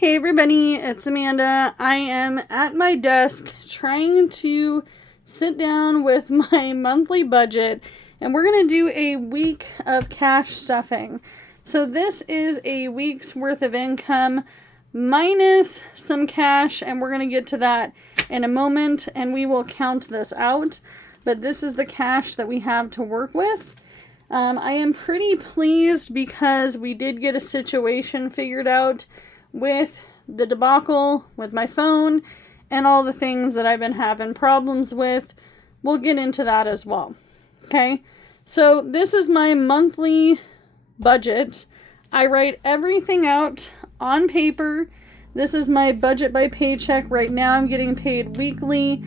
Hey everybody, it's Amanda. I am at my desk trying to sit down with my monthly budget, and we're going to do a week of cash stuffing. So this is a week's worth of income minus some cash, and we're going to get to that in a moment, and we will count this out. But this is the cash that we have to work with. I am pretty pleased because we did get a situation figured out with the debacle with my phone and all the things that I've been having problems with. We'll get into that as well. Okay, so this is my monthly budget. I write everything out on paper. This is my budget by paycheck. Right now I'm getting paid weekly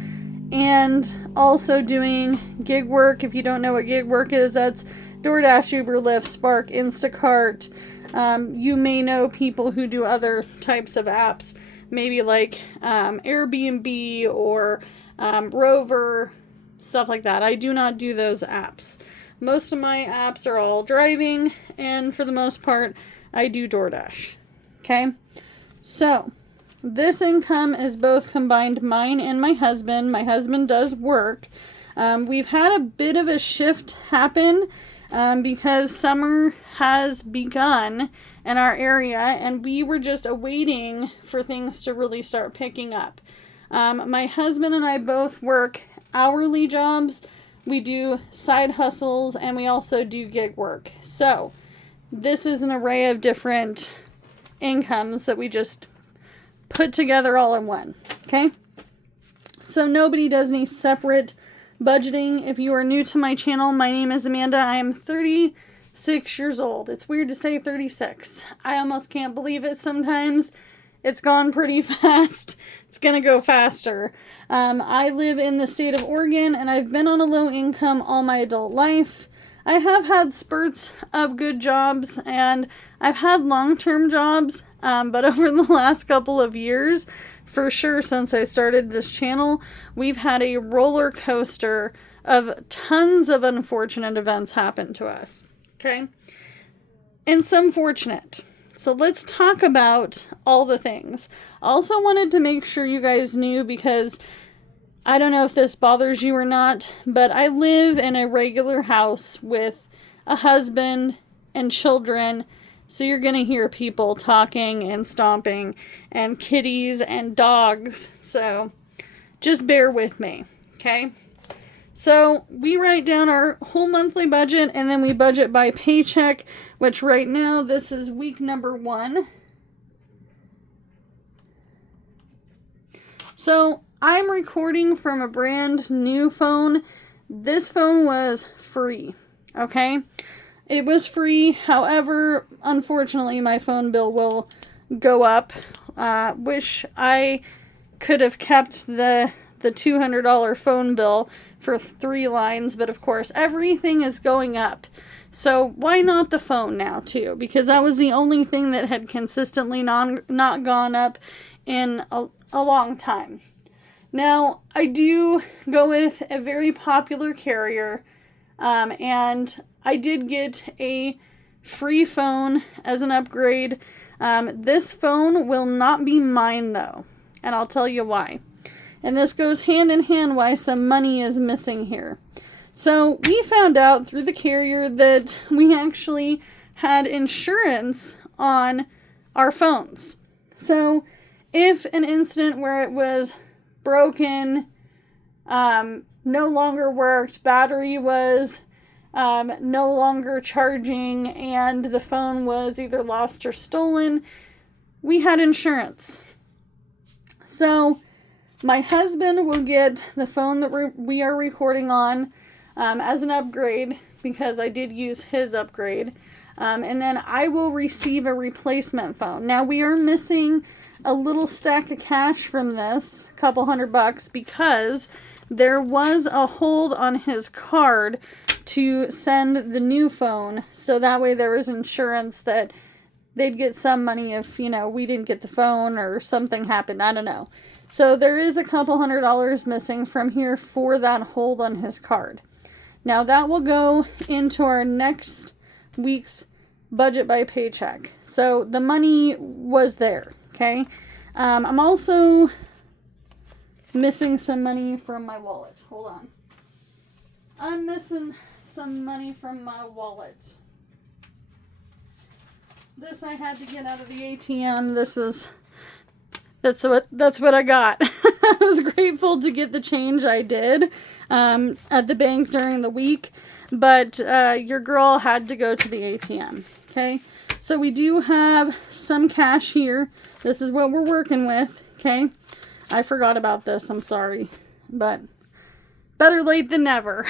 and also doing gig work. If you don't know what gig work is, that's DoorDash, Uber, Lyft, Spark, Instacart. You may know people who do other types of apps, maybe like Airbnb or Rover, stuff like that. I do not do those apps. Most of my apps are all driving, and for the most part, I do DoorDash. Okay, so this income is both combined mine and my husband. My husband does work. We've had a bit of a shift happen because summer has begun in our area, and we were just awaiting for things to really start picking up. My husband and I both work hourly jobs. We do side hustles, and we also do gig work. So this is an array of different incomes that we just put together all in one. Okay, so nobody does any separate budgeting. If you are new to my channel, my name is Amanda. I am 36 years old. It's weird to say 36. I almost can't believe it sometimes. It's gone pretty fast. It's gonna go faster. I live in the state of Oregon, and I've been on a low income all my adult life. I have had spurts of good jobs, and I've had long-term jobs, but over the last couple of years, for sure, since I started this channel, we've had a roller coaster of tons of unfortunate events happen to us. Okay? And some fortunate. So let's talk about all the things. Also wanted to make sure you guys knew, because I don't know if this bothers you or not, but I live in a regular house with a husband and children. So you're going to hear people talking and stomping and kitties and dogs. So just bear with me. Okay. So we write down our whole monthly budget, and then we budget by paycheck, which right now this is week number 1. So I'm recording from a brand new phone. This phone was free. Okay. It was free. However, unfortunately, my phone bill will go up. Wish I could have kept the $200 phone bill for 3 lines, but of course, everything is going up. So why not the phone now too? Because that was the only thing that had consistently not gone up in a long time. Now, I do go with a very popular carrier, and I did get a free phone as an upgrade. This phone will not be mine though, and I'll tell you why. And this goes hand in hand why some money is missing here. So we found out through the carrier that we actually had insurance on our phones. So if an incident where it was broken, no longer worked, battery was no longer charging, and the phone was either lost or stolen, we had insurance. So my husband will get the phone that we are recording on as an upgrade, because I did use his upgrade, and then I will receive a replacement phone. Now we are missing a little stack of cash from this, a couple $100, because there was a hold on his card to send the new phone, so that way there was insurance that they'd get some money if, we didn't get the phone or something happened. I don't know. So there is a couple $100 missing from here for that hold on his card. Now that will go into our next week's budget by paycheck. So the money was there. Okay. I'm also missing some money from my wallet. Hold on. I'm missing some money from my wallet. This I had to get out of the ATM. That's what I got. I was grateful to get the change I did at the bank during the week, but your girl had to go to the ATM. Okay, so we do have some cash here. This is what we're working with. Okay, I forgot about this. I'm sorry, but better late than never.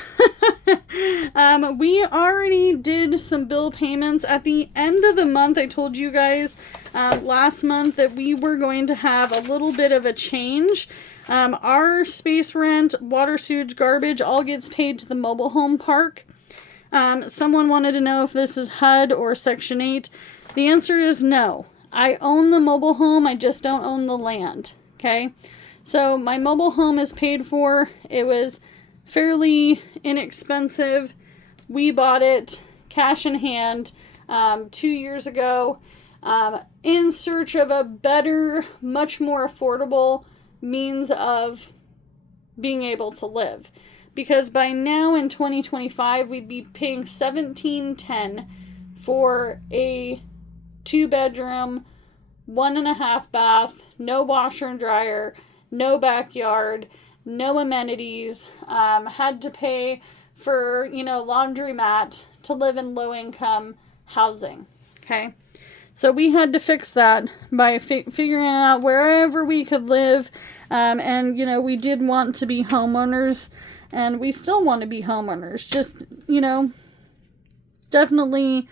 We already did some bill payments at the end of the month. I told you guys last month that we were going to have a little bit of a change. Our space rent, water, sewage, garbage all gets paid to the mobile home park. Someone wanted to know if this is HUD or Section 8. The answer is no. I own the mobile home. I just don't own the land. Okay. So my mobile home is paid for. It was fairly inexpensive. We bought it cash in hand 2 years ago in search of a better, much more affordable means of being able to live. Because by now in 2025, we'd be paying $1,710 for a 2-bedroom, 1.5 bath, no washer and dryer, no backyard, no amenities, had to pay for, laundromat to live in low income housing. Okay. So we had to fix that by figuring out wherever we could live. And we did want to be homeowners, and we still want to be homeowners. Just, definitely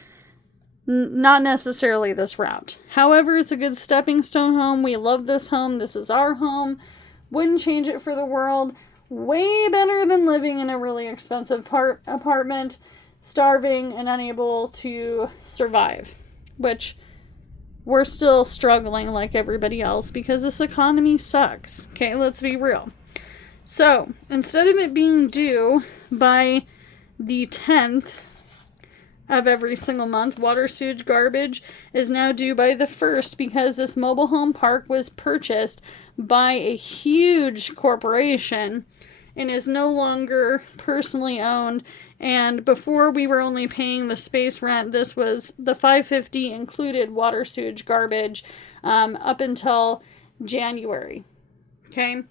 not necessarily this route. However, it's a good stepping stone home. We love this home. This is our home. Wouldn't change it for the world. Way better than living in a really expensive apartment, starving and unable to survive, which we're still struggling like everybody else because this economy sucks. Okay, let's be real. So instead of it being due by the 10th of every single month, water, sewage, garbage is now due by the 1st because this mobile home park was purchased by a huge corporation and is no longer personally owned. And before we were only paying the space rent, this was the $550 included water, sewage, garbage up until January. Okay,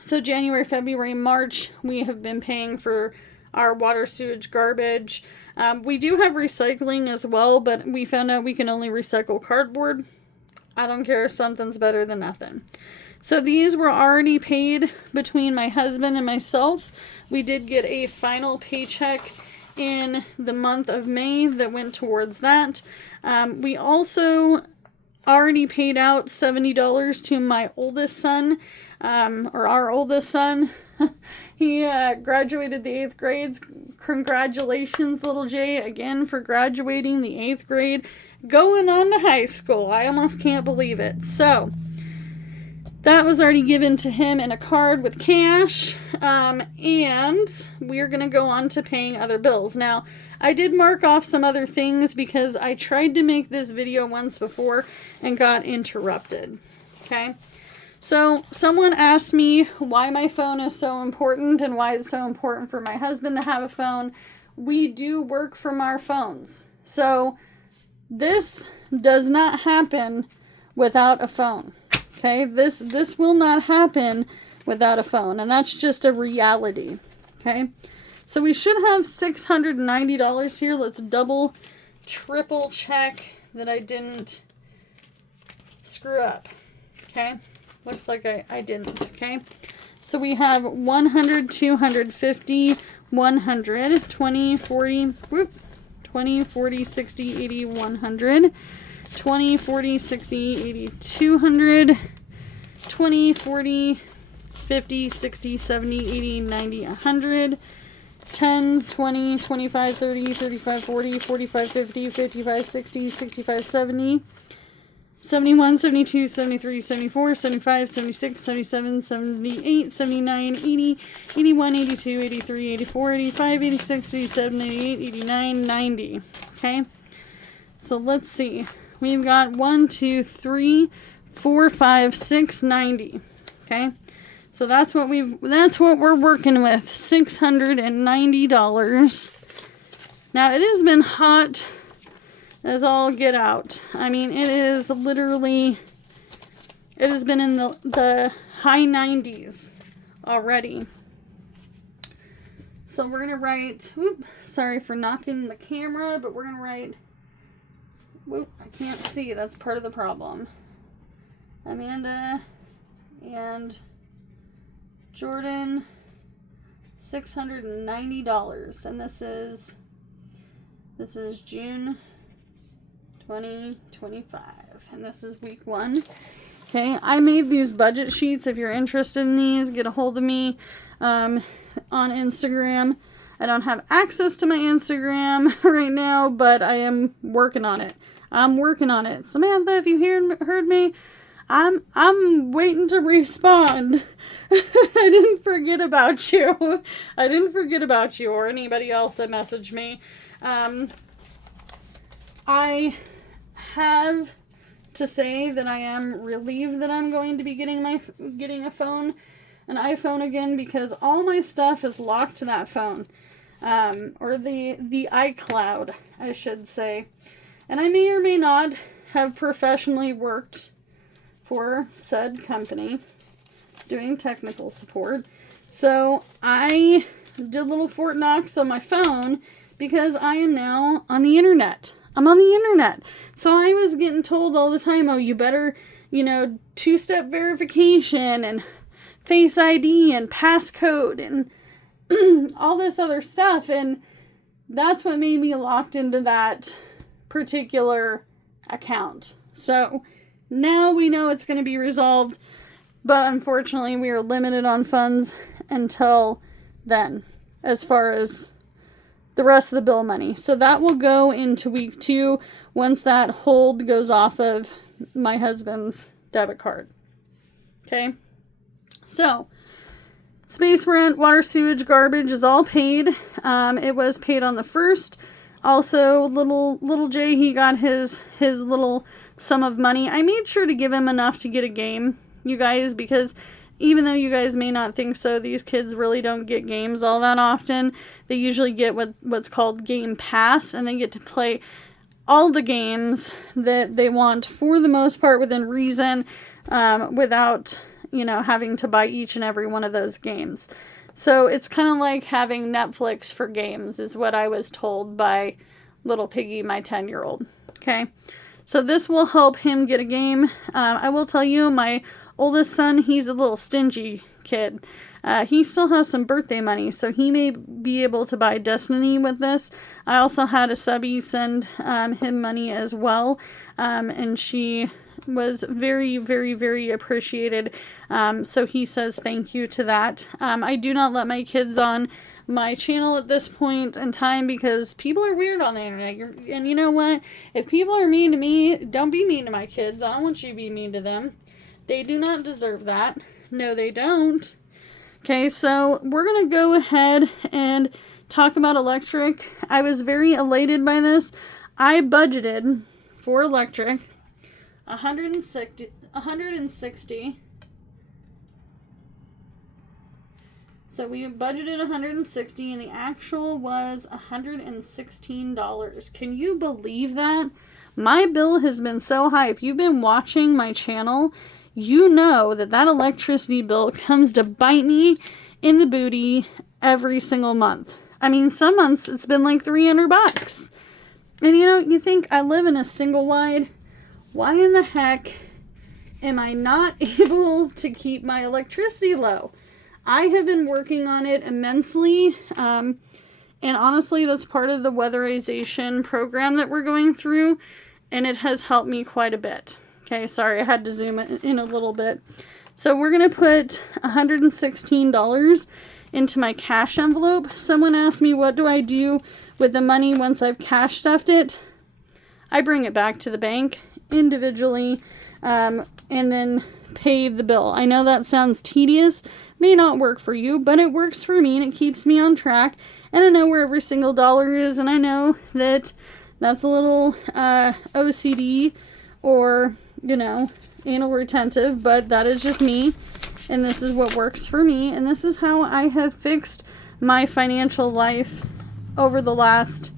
so January, February, March, we have been paying for our water, sewage, garbage. We do have recycling as well, but we found out we can only recycle cardboard. I don't care. Something's better than nothing. So these were already paid between my husband and myself. We did get a final paycheck in the month of May that went towards that. We also already paid out $70 to my oldest son, or our oldest son. He graduated the 8th grade. Congratulations, little Jay, again for graduating the 8th grade. Going on to high school. I almost can't believe it. So that was already given to him in a card with cash. And we're going to go on to paying other bills. Now, I did mark off some other things because I tried to make this video once before and got interrupted. Okay. So someone asked me why my phone is so important and why it's so important for my husband to have a phone. We do work from our phones. So this does not happen without a phone. Okay, this will not happen without a phone, and that's just a reality. Okay, so we should have $690 here. Let's triple check that I didn't screw up. Okay, looks like I didn't. Okay, so we have 100, 250, 100, 20, 40, 20, 40, 60, 80, 100, 20, 40, 60, 80, 200, 20, 40, 50, 60, 70, 80, 90, 100, 10, 20, 25, 30, 35, 40, 45, 50, 55, 60, 65, 70, 71, 72, 73, 74, 75, 76, 77, 78, 79, 80, 81, 82, 83, 84, 85, 86, 87, 88, 89, 90. Okay, so let's see. We've got 1, 2, 3, $456.90. Okay, so that's what we're working with, $690. Now it has been hot as all get out. I mean, it is literally, it has been in the high 90s already. So we're gonna write, sorry for knocking the camera, but we're gonna write, I can't see, that's part of the problem. Amanda and Jordan, $690, and this is June 2025, and this is week 1. Okay, I made these budget sheets. If you're interested in these, get a hold of me on Instagram. I don't have access to my Instagram right now, but I am working on it. Samantha, if you heard me, I'm waiting to respond. I didn't forget about you. Or anybody else that messaged me. I have to say that I am relieved that I'm going to be getting an iPhone again, because all my stuff is locked to that phone, or the iCloud, I should say. And I may or may not have professionally worked for said company doing technical support. So I did little Fort Knox on my phone because I am now on the internet. I'm on the internet. So I was getting told all the time, oh, you better, 2-step verification and Face ID and passcode and all this other stuff. And that's what made me locked into that particular account. So now we know it's going to be resolved, but unfortunately we are limited on funds until then, as far as the rest of the bill money. So that will go into week 2 once that hold goes off of my husband's debit card. Okay. So space rent, water, sewage, garbage is all paid. It was paid on the 1st. Also, little Jay, he got his little sum of money. I made sure to give him enough to get a game, you guys, because even though you guys may not think so, these kids really don't get games all that often. They usually get what's called Game Pass, and they get to play all the games that they want, for the most part within reason, without, having to buy each and every one of those games. So it's kind of like having Netflix for games, is what I was told by little Piggy, my 10-year-old. Okay, so this will help him get a game. I will tell you, my oldest son, he's a little stingy kid. He still has some birthday money, so he may be able to buy Destiny with this. I also had a subby send him money as well, and she was very, very, very appreciated. So he says thank you to that. I do not let my kids on my channel at this point in time because people are weird on the internet. And you know what? If people are mean to me, don't be mean to my kids. I don't want you to be mean to them. They do not deserve that. No, they don't. Okay, so we're going to go ahead and talk about electric. I was very elated by this. I budgeted for electric $160. So we budgeted $160 and the actual was $116. Can you believe that? My bill has been so high. If you've been watching my channel, you know that electricity bill comes to bite me in the booty every single month. I mean, some months it's been like $300. And you think I live in a single wide. Why in the heck am I not able to keep my electricity low? I have been working on it immensely. And honestly, that's part of the weatherization program that we're going through. And it has helped me quite a bit. Okay, sorry, I had to zoom in a little bit. So we're going to put $116 into my cash envelope. Someone asked me, what do I do with the money once I've cash stuffed it? I bring it back to the bank individually and then pay the bill. I know that sounds tedious, may not work for you, but it works for me and it keeps me on track. And I know where every single dollar is, and I know that that's a little OCD or, anal retentive, but that is just me. And this is what works for me. And this is how I have fixed my financial life over the last,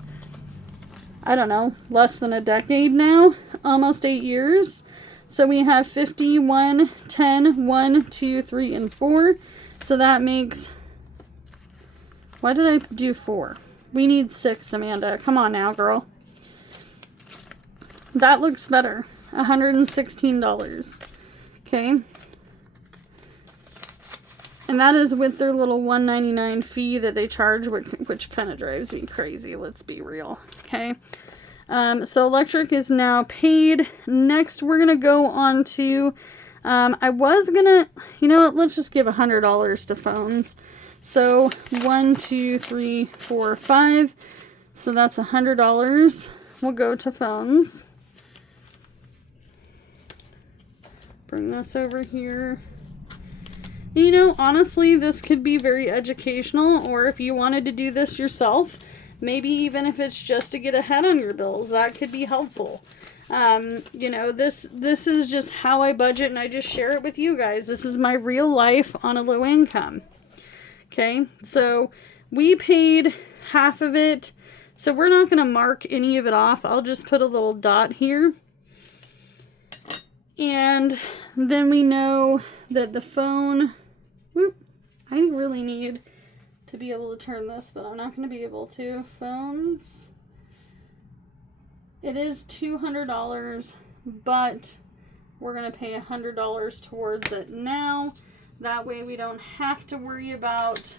I don't know, less than a decade now, almost 8 years. So we have 50, 1, 10, 1, 2, 3, and 4. So that makes, why did I do 4? We need 6, Amanda. Come on now, girl. That looks better. $116. Okay. And that is with their little $1.99 fee that they charge, which kind of drives me crazy. Let's be real. Okay. So electric is now paid. Next, we're going to go on to, I was going to, you know what, let's just give $100 to phones. So 1, 2, 3, 4, 5. So that's $100. We'll go to phones. Bring this over here. You know, honestly, this could be very educational, or if you wanted to do this yourself, maybe even if it's just to get ahead on your bills, that could be helpful. You know, this is just how I budget, and I just share it with you guys. This is my real life on a low income. Okay, so we paid half of it, so we're not going to mark any of it off. I'll just put a little dot here. And then we know that the phone, I really need to be able to turn this, but I'm not going to be able to. Phones, it is $200, but we're going to pay $100 towards it now. That way we don't have to worry about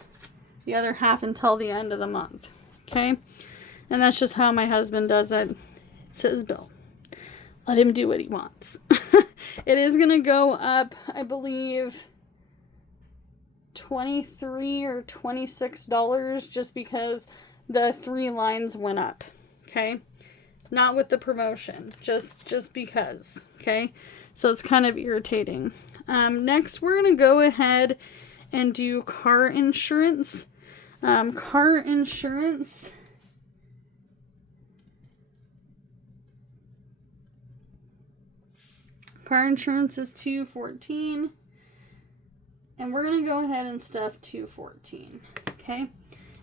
the other half until the end of the month. Okay? And that's just how my husband does it. It's his bill. Let him do what he wants. It is going to go up, I believe, $23 or $26 just because the 3 lines went up. Okay? Not with the promotion. Just because. Okay? So it's kind of irritating. Next, we're going to go ahead and do car insurance. Car insurance. Car insurance is $214. And we're going to go ahead and stuff $214. Okay?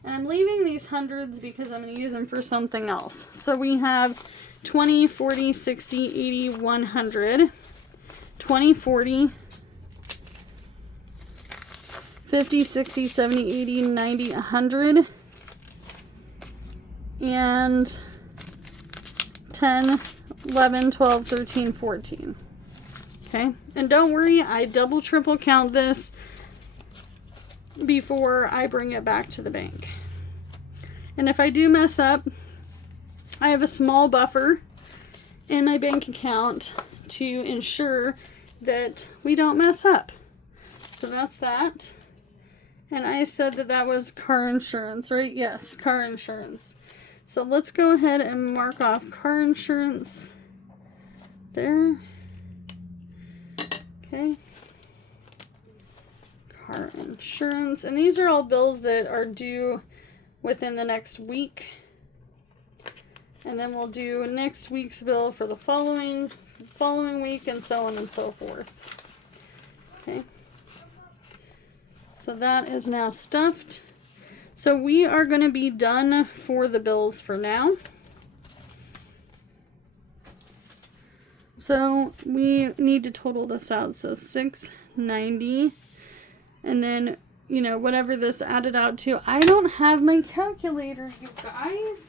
And I'm leaving these hundreds because I'm going to use them for something else. So we have 20, 40, 60, 80, 100. 20, 40, 50, 60, 70, 80, 90, 100. And 10, 11, 12, 13, 14. Okay, and don't worry, I double triple count this before I bring it back to the bank. And if I do mess up, I have a small buffer in my bank account to ensure that we don't mess up. So that's that. And I said that that was car insurance, right? Yes, car insurance. So let's go ahead and mark off car insurance there. Okay. Car insurance. And these are all bills that are due within the next week. And then we'll do next week's bill for the following week, and so on and so forth. Okay. So that is now stuffed. So we are going to be done for the bills for now. So we need to total this out. So $690, and then, you know, whatever this added out to. I don't have my calculator, you guys.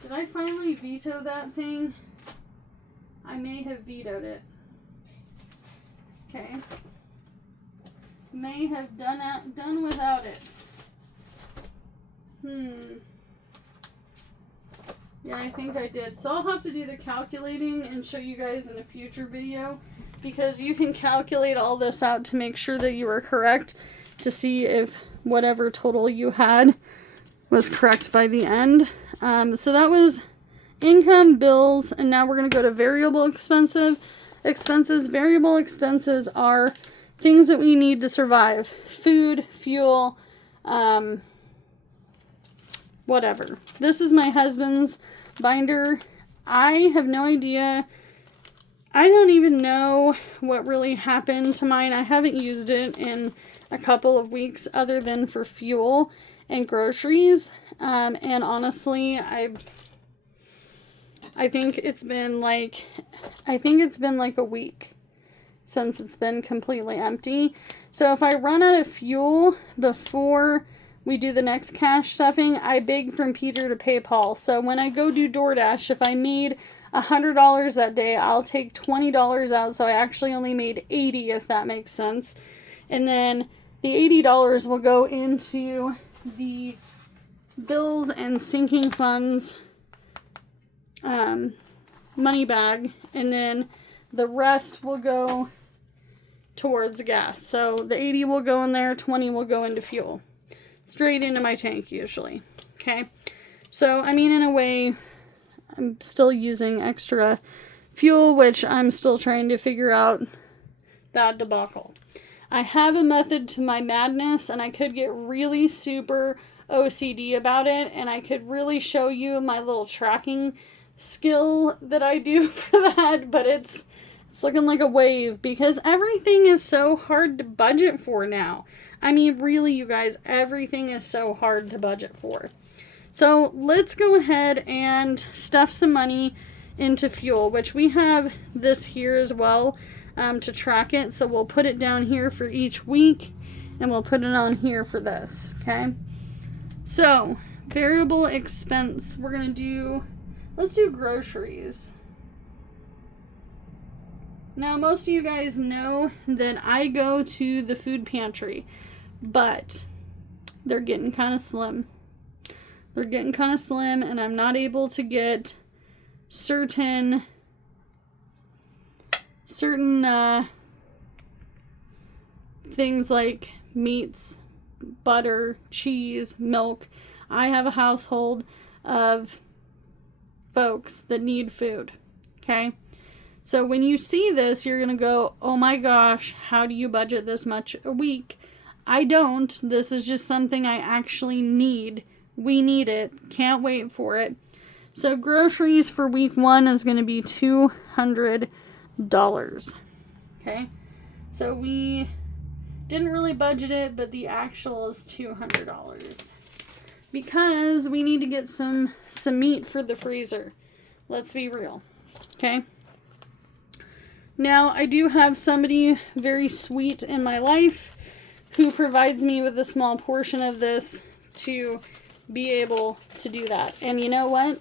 Did I finally veto that thing? I may have vetoed it. Okay. May have done without it. Yeah, I think I did. So I'll have to do the calculating and show you guys in a future video, because you can calculate all this out to make sure that you are correct, to see if whatever total you had was correct by the end. So that was income, bills, and now we're going to go to variable expenses. Variable expenses are things that we need to survive. Food, fuel, whatever. This is my husband's binder. I have no idea. I don't even know what really happened to mine. I haven't used it in a couple of weeks other than for fuel and groceries. And honestly, I think it's been like a week since it's been completely empty. So if I run out of fuel before we do the next cash stuffing, I beg from Peter to pay Paul. So when I go do DoorDash, if I made $100 that day, I'll take $20 out. So I actually only made $80, if that makes sense. And then the $80 will go into the bills and sinking funds money bag, and then the rest will go towards gas. So the 80 will go in there, 20 will go into fuel. Straight into my tank usually. Okay. So, I mean, in a way, I'm still using extra fuel, which I'm still trying to figure out that debacle. I have a method to my madness, and I could get really super OCD about it, and I could really show you my little tracking skill that I do for that, but it's looking like a wave because everything is so hard to budget for now. I mean, really, you guys, everything is so hard to budget for. So let's go ahead and stuff some money into fuel, which we have this here as well to track it. So we'll put it down here for each week, and we'll put it on here for this, okay? So, variable expense, we're going to do, let's do groceries. Now, most of you guys know that I go to the food pantry, but they're getting kind of slim. They're getting kind of slim, and I'm not able to get certain things like meats, butter, cheese, milk. I have a household of folks that need food, okay? So when you see this, you're going to go, oh my gosh, how do you budget this much a week? I don't. This is just something I actually need. We need it. Can't wait for it. So groceries for week 1 is going to be $200. Okay? So we didn't really budget it, but the actual is $200. Because we need to get some meat for the freezer. Let's be real. Okay? Now, I do have somebody very sweet in my life who provides me with a small portion of this to be able to do that. And you know what?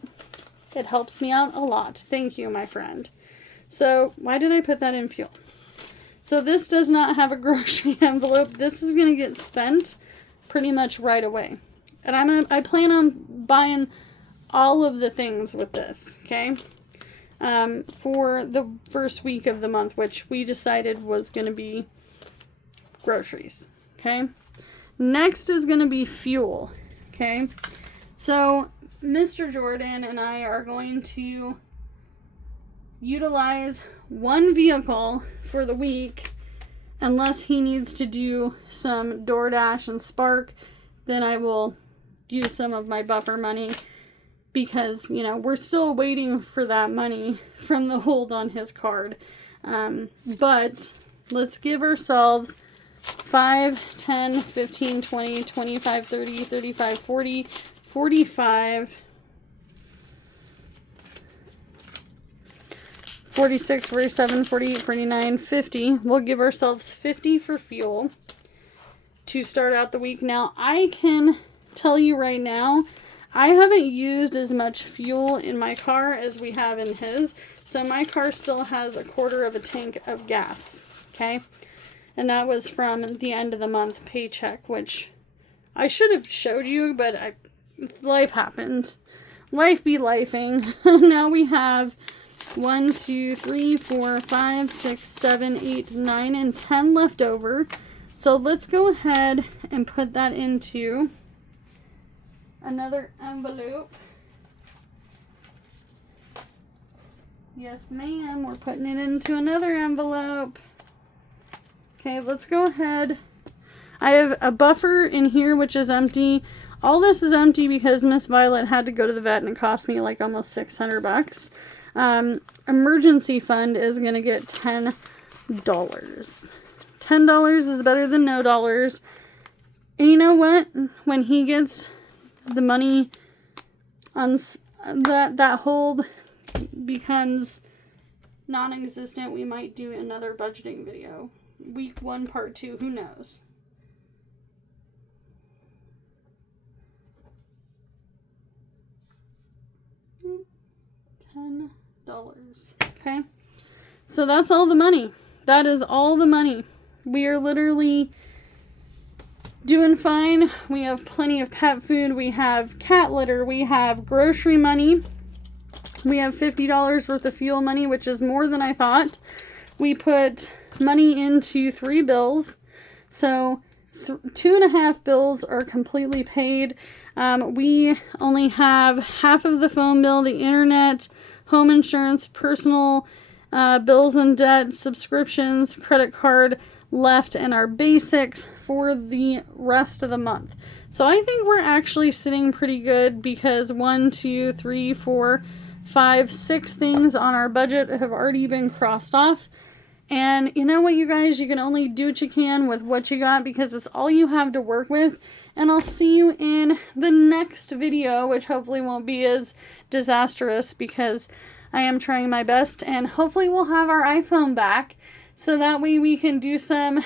It helps me out a lot. Thank you, my friend. So, why did I put that in fuel? So, this does not have a grocery envelope. This is going to get spent pretty much right away. And I plan on buying all of the things with this, okay? For the first week of the month, which we decided was going to be groceries, okay? Next is going to be fuel, okay? So, Mr. Jordan and I are going to utilize one vehicle for the week, unless he needs to do some DoorDash and Spark, then I will use some of my buffer money because, you know, we're still waiting for that money from the hold on his card. But let's give ourselves 5, 10, 15, 20, 25, 30, 35, 40, 45, 46, 47, 48, 49, 50. We'll give ourselves 50 for fuel to start out the week. Now, I can tell you right now, I haven't used as much fuel in my car as we have in his. So my car still has a quarter of a tank of gas. Okay. And that was from the end of the month paycheck, which I should have showed you, but life happened. Life be lifing. Now we have 1, 2, 3, 4, 5, 6, 7, 8, 9, and 10 left over. So let's go ahead and put that into another envelope. Yes, ma'am. We're putting it into another envelope. Okay, let's go ahead. I have a buffer in here, which is empty. All this is empty because Miss Violet had to go to the vet and it cost me like almost $600. Emergency fund is going to get $10. $10 is better than no dollars. And you know what? When he gets the money on that hold becomes non-existent, we might do another budgeting video. Week 1, part 2, who knows? $10. Okay. So that's all the money. That is all the money. We are literally doing fine. We have plenty of pet food. We have cat litter. We have grocery money. We have $50 worth of fuel money, which is more than I thought. We put money into 3 bills. So 2.5 bills are completely paid. We only have half of the phone bill, the internet, home insurance, personal bills and debt, subscriptions, credit card left, and our basics for the rest of the month. So I think we're actually sitting pretty good because 1, 2, 3, 4, 5, 6 things on our budget have already been crossed off. And you know what, you guys, you can only do what you can with what you got because it's all you have to work with. And I'll see you in the next video, which hopefully won't be as disastrous because I am trying my best. And hopefully we'll have our iPhone back so that way we can do some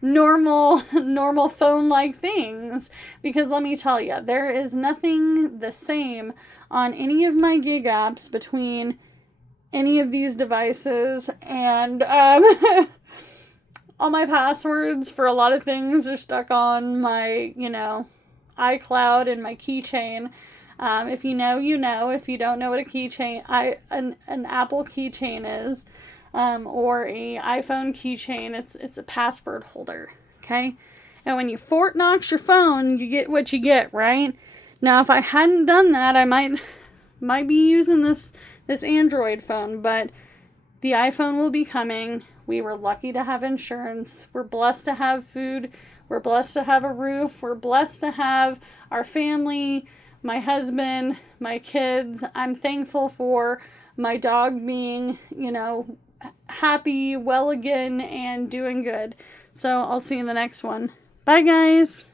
normal phone-like things. Because let me tell you, there is nothing the same on any of my gig apps between any of these devices, and all my passwords for a lot of things are stuck on my, iCloud and my keychain. If you know, you know. If you don't know what a keychain, an Apple keychain is, or a iPhone keychain, it's a password holder. Okay, and when you Fort Knox your phone, you get what you get, right? Now, if I hadn't done that, I might be using this Android phone, but the iPhone will be coming. We were lucky to have insurance. We're blessed to have food. We're blessed to have a roof. We're blessed to have our family, my husband, my kids. I'm thankful for my dog being, happy, well again, and doing good. So I'll see you in the next one. Bye, guys.